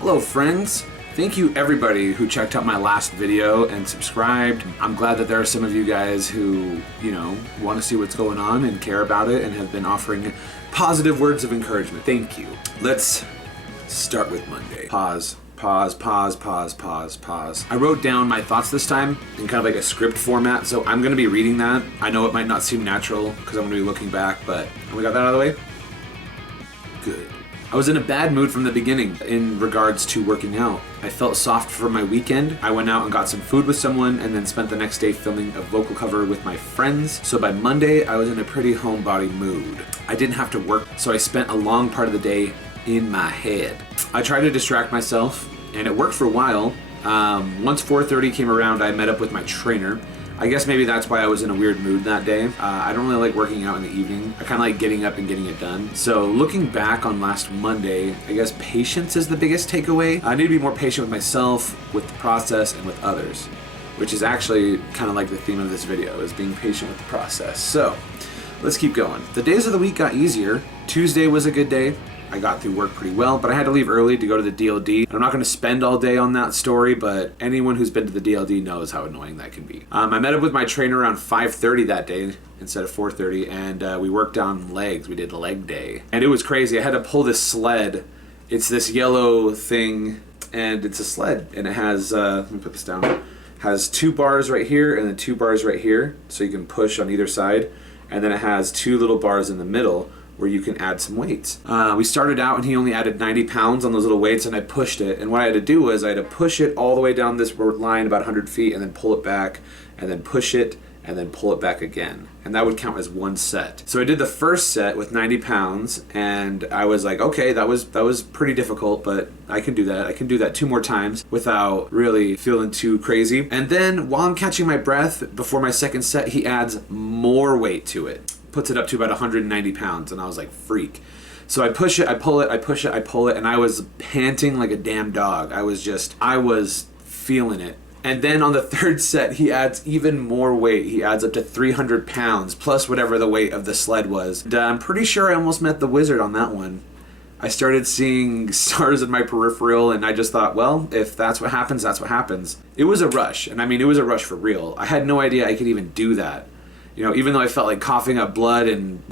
Hello friends! Thank you everybody who checked out my last video and subscribed. I'm glad that there are some of you guys who, want to see what's going on and care about it and have been offering positive words of encouragement. Thank you. Let's start with Monday. Pause. I wrote down my thoughts this time in kind of like a script format, so I'm going to be reading that. I know it might not seem natural because I'm going to be looking back, but we got that out of the way? Good. I was in a bad mood from the beginning in regards to working out. I felt soft for my weekend. I went out and got some food with someone and then spent the next day filming a vocal cover with my friends. So by Monday, I was in a pretty homebody mood. I didn't have to work, so I spent a long part of the day in my head. I tried to distract myself and it worked for a while. Once 4:30 came around, I met up with my trainer. I guess maybe that's why I was in a weird mood that day. I don't really like working out in the evening. I kind of like getting up and getting it done. So looking back on last Monday, I guess patience is the biggest takeaway. I need to be more patient with myself, with the process, and with others, which is actually kind of like the theme of this video, is being patient with the process. So let's keep going. The days of the week got easier. Tuesday was a good day. I got through work pretty well, but I had to leave early to go to the DLD. I'm not going to spend all day on that story, but anyone who's been to the DLD knows how annoying that can be. I met up with my trainer around 5:30 that day instead of 4:30, and we worked on legs. We did leg day, and it was crazy. I had to pull this sled. It's this yellow thing, and it's a sled, and it has, let me put this down, has 2 bars right here and then 2 bars right here, so you can push on either side, and then it has 2 little bars in the middle where you can add some weights. We started out and he only added 90 pounds on those little weights, and I pushed it. And what I had to do was I had to push it all the way down this line about 100 feet and then pull it back and then push it and then pull it back again. And that would count as 1 set. So I did the first set with 90 pounds and I was like, okay, that was pretty difficult, but I can do that. I can do that 2 more times without really feeling too crazy. And then while I'm catching my breath before my second set, he adds more weight to it. Puts it up to about 190 pounds, and I was like, freak. So I push it, I pull it, I push it, I pull it, and I was panting like a damn dog. I was feeling it. And then on the 3rd set, he adds even more weight. He adds up to 300 pounds, plus whatever the weight of the sled was. And I'm pretty sure I almost met the wizard on that one. I started seeing stars in my peripheral, and I just thought, well, if that's what happens, that's what happens. It was a rush, and I mean, it was a rush for real. I had no idea I could even do that. Even though I felt like coughing up blood and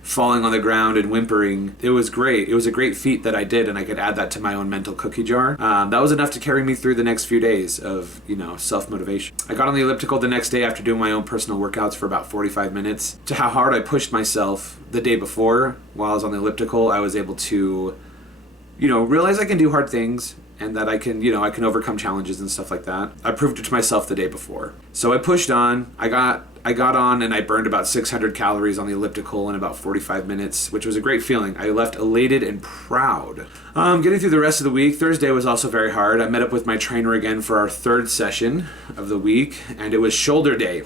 falling on the ground and whimpering, it was great. It was a great feat that I did, and I could add that to my own mental cookie jar. That was enough to carry me through the next few days of, self-motivation. I got on the elliptical the next day after doing my own personal workouts for about 45 minutes. To how hard I pushed myself the day before while I was on the elliptical, I was able to, realize I can do hard things and that I can overcome challenges and stuff like that. I proved it to myself the day before. So I pushed on. I got on and I burned about 600 calories on the elliptical in about 45 minutes, which was a great feeling. I left elated and proud. Getting through the rest of the week, Thursday was also very hard. I met up with my trainer again for our 3rd session of the week, and it was shoulder day.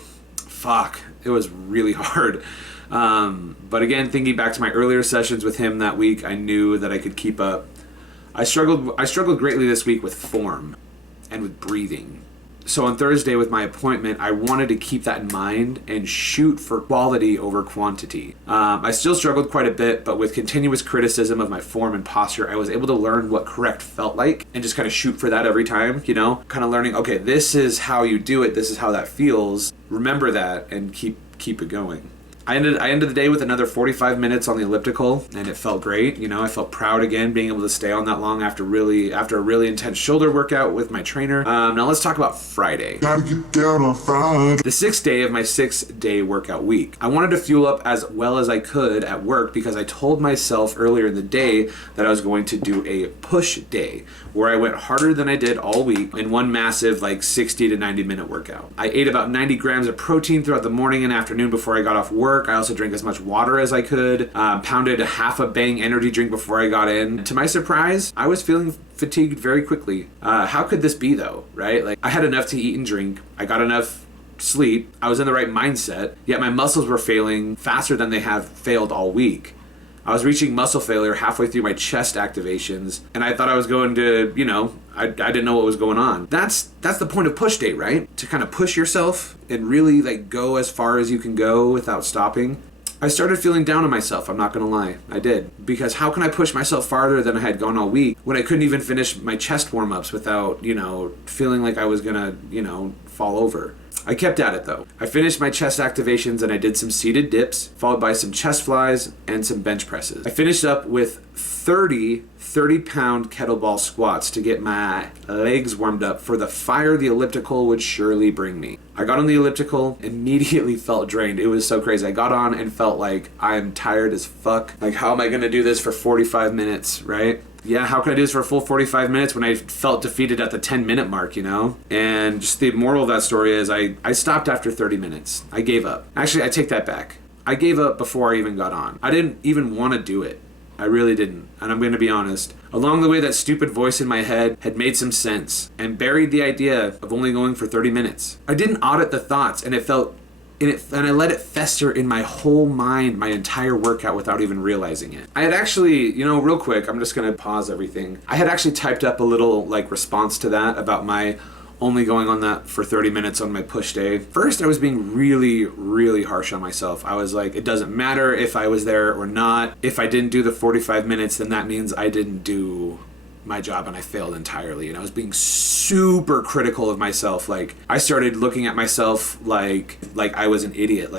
Fuck, it was really hard. But again, thinking back to my earlier sessions with him that week, I knew that I could keep up. I struggled greatly this week with form and with breathing. So on Thursday with my appointment, I wanted to keep that in mind and shoot for quality over quantity. I still struggled quite a bit, but with continuous criticism of my form and posture, I was able to learn what correct felt like and just kind of shoot for that every time, kind of learning, okay, this is how you do it, this is how that feels. Remember that and keep it going. I ended the day with another 45 minutes on the elliptical, and it felt great. I felt proud again being able to stay on that long after a really intense shoulder workout with my trainer. Now let's talk about Friday. Gotta get down on Friday. The 6th day of my 6-day workout week. I wanted to fuel up as well as I could at work because I told myself earlier in the day that I was going to do a push day where I went harder than I did all week in one massive 60 to 90 minute workout. I ate about 90 grams of protein throughout the morning and afternoon before I got off work. I also drank as much water as I could, pounded half a Bang energy drink before I got in. To my surprise, I was feeling fatigued very quickly. How could this be though, right? I had enough to eat and drink. I got enough sleep. I was in the right mindset, yet my muscles were failing faster than they have failed all week. I was reaching muscle failure halfway through my chest activations, and I thought I was going to, I didn't know what was going on. That's the point of push day, right? To kind of push yourself and really go as far as you can go without stopping. I started feeling down on myself. I'm not going to lie. I did. Because how can I push myself farther than I had gone all week when I couldn't even finish my chest warm-ups without, feeling like I was going to, fall over? I kept at it though. I finished my chest activations and I did some seated dips, followed by some chest flies and some bench presses. I finished up with 30-pound kettlebell squats to get my legs warmed up for the fire the elliptical would surely bring me. I got on the elliptical, immediately felt drained. It was so crazy. I got on and felt like I'm tired as fuck. Like, how am I going to do this for 45 minutes, right? Yeah, how can I do this for a full 45 minutes when I felt defeated at the 10-minute mark, And just the moral of that story is I stopped after 30 minutes. I gave up. Actually, I take that back. I gave up before I even got on. I didn't even want to do it. I really didn't. And I'm going to be honest. Along the way, that stupid voice in my head had made some sense and buried the idea of only going for 30 minutes. I didn't audit the thoughts, and I let it fester in my whole mind my entire workout without even realizing it. I had actually, real quick, I'm just going to pause everything. I had actually typed up a little response to that about my only going on that for 30 minutes on my push day. First, I was being really, really harsh on myself. I was like, it doesn't matter if I was there or not. If I didn't do the 45 minutes, then that means I didn't do my job and I failed entirely. And I was being super critical of myself. I started looking at myself like I was an idiot.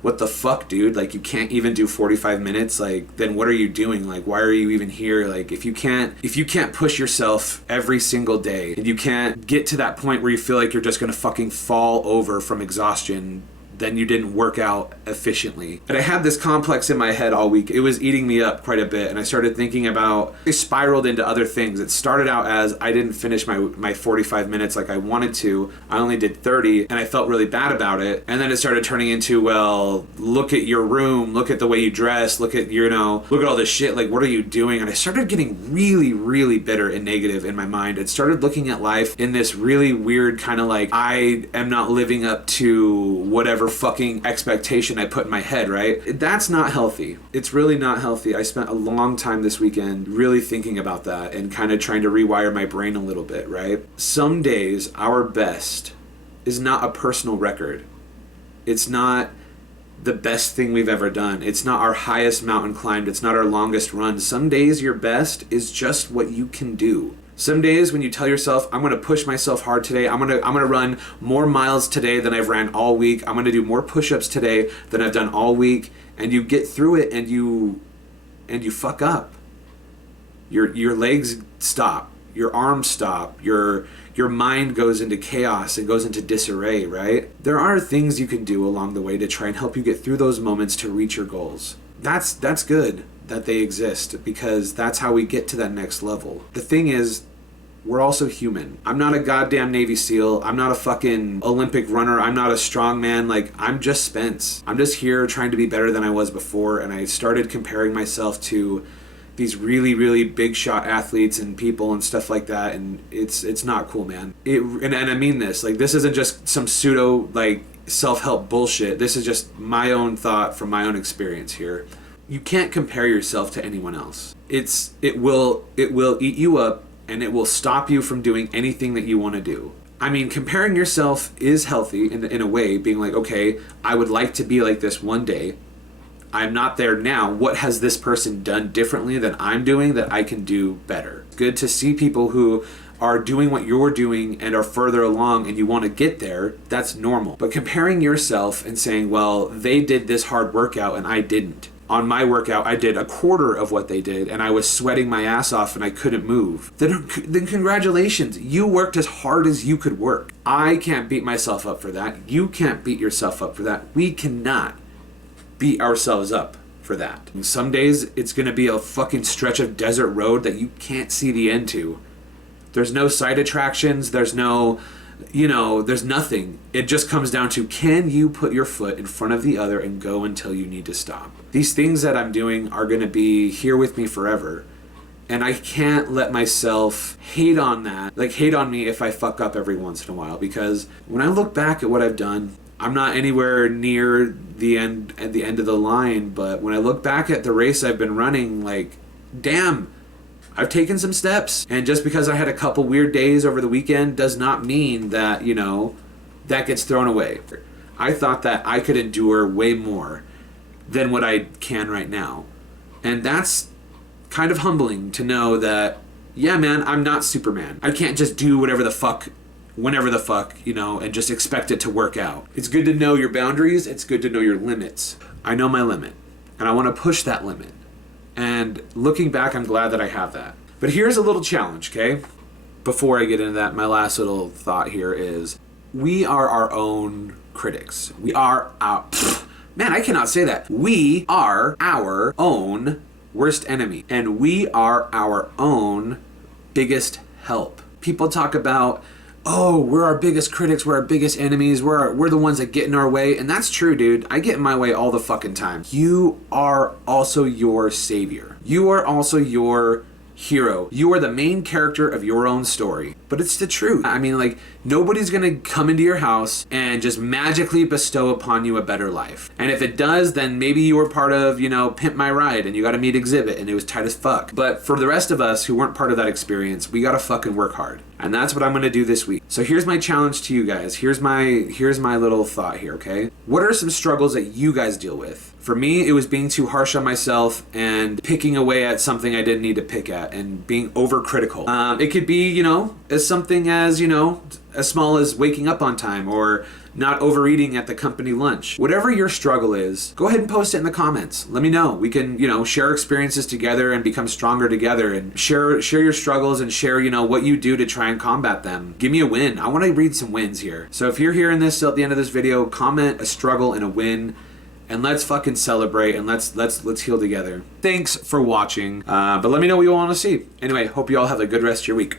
What the fuck, dude? You can't even do 45 minutes? Then what are you doing? Why are you even here? If you can't push yourself every single day and you can't get to that point where you feel like you're just gonna fucking fall over from exhaustion, then you didn't work out efficiently. And I had this complex in my head all week. It was eating me up quite a bit, and I started thinking about, it spiraled into other things. It started out as I didn't finish my 45 minutes like I wanted to. I only did 30, and I felt really bad about it. And then it started turning into, well, look at your room, look at the way you dress, look at look at all this shit, what are you doing? And I started getting really, really bitter and negative in my mind. It started looking at life in this really weird kind of I am not living up to whatever fucking expectation I put in my head, right? That's not healthy. It's really not healthy. I spent a long time this weekend really thinking about that and kind of trying to rewire my brain a little bit, right? Some days, our best is not a personal record. It's not the best thing we've ever done. It's not our highest mountain climbed. It's not our longest run. Some days your best is just what you can do. Some days when you tell yourself, I'm going to push myself hard today, I'm going to run more miles today than I've ran all week, I'm going to do more push-ups today than I've done all week, and you get through it and you fuck up. Your legs stop, your arms stop, your mind goes into chaos and goes into disarray, right? There are things you can do along the way to try and help you get through those moments to reach your goals. That's good that they exist, because that's how we get to that next level. The thing is, we're also human. I'm not a goddamn Navy SEAL. I'm not a fucking Olympic runner. I'm not a strongman. I'm just Spence. I'm just here trying to be better than I was before, and I started comparing myself to these really, really big shot athletes and people and stuff like that, and it's not cool, man. And I mean this. This isn't just some pseudo, self-help bullshit. This is just my own thought from my own experience here. You can't compare yourself to anyone else. It will eat you up, and it will stop you from doing anything that you want to do. I mean, comparing yourself is healthy in a way, being like, okay, I would like to be like this one day. I'm not there now. What has this person done differently than I'm doing that I can do better? Good to see people who are doing what you're doing and are further along and you want to get there. That's normal. But comparing yourself and saying, well, they did this hard workout and I didn't. On my workout, I did a quarter of what they did, and I was sweating my ass off and I couldn't move. Then congratulations, you worked as hard as you could work. I can't beat myself up for that. You can't beat yourself up for that. We cannot beat ourselves up for that. And some days, it's going to be a fucking stretch of desert road that you can't see the end to. There's no side attractions, there's no... there's nothing. It just comes down to, can you put your foot in front of the other and go until you need to stop? These things that I'm doing are going to be here with me forever. And I can't let myself hate on that. Hate on me if I fuck up every once in a while. Because when I look back at what I've done, I'm not anywhere near the end at the end of the line. But when I look back at the race I've been running, damn, I've taken some steps. And just because I had a couple weird days over the weekend does not mean that, that gets thrown away. I thought that I could endure way more than what I can right now. And that's kind of humbling to know that, yeah, man, I'm not Superman. I can't just do whatever the fuck, whenever the fuck, you know, and just expect it to work out. It's good to know your boundaries. It's good to know your limits. I know my limit, and I want to push that limit. And looking back, I'm glad that I have that. But here's a little challenge, okay? Before I get into that, my last little thought here is, we are our own critics. We are our... Man, I cannot say that. We are our own worst enemy. And we are our own biggest help. People talk about, oh, we're our biggest critics, we're our biggest enemies, we're the ones that get in our way. And that's true, dude. I get in my way all the fucking time. You are also your savior. You are also your hero. You are the main character of your own story. But it's the truth. I mean, like, nobody's gonna come into your house and just magically bestow upon you a better life. And if it does, then maybe you were part of, you know, Pimp My Ride and you gotta meet Exhibit and it was tight as fuck. But for the rest of us who weren't part of that experience, we gotta fucking work hard. And that's what I'm gonna do this week. So here's my challenge to you guys. Here's my little thought here, okay? What are some struggles that you guys deal with? For me, it was being too harsh on myself and picking away at something I didn't need to pick at and being overcritical. It could be, you know, as something as, you know, as small as waking up on time or not overeating at the company lunch. Whatever your struggle is, go ahead and post it in the comments. Let me know. We can, you know, share experiences together and become stronger together and share your struggles and share, you know, what you do to try and combat them. Give me a win. I want to read some wins here. So if you're hearing this at the end of this video, comment a struggle and a win. And let's fucking celebrate and let's heal together. Thanks for watching. But let me know what you want to see. Anyway, hope you all have a good rest of your week.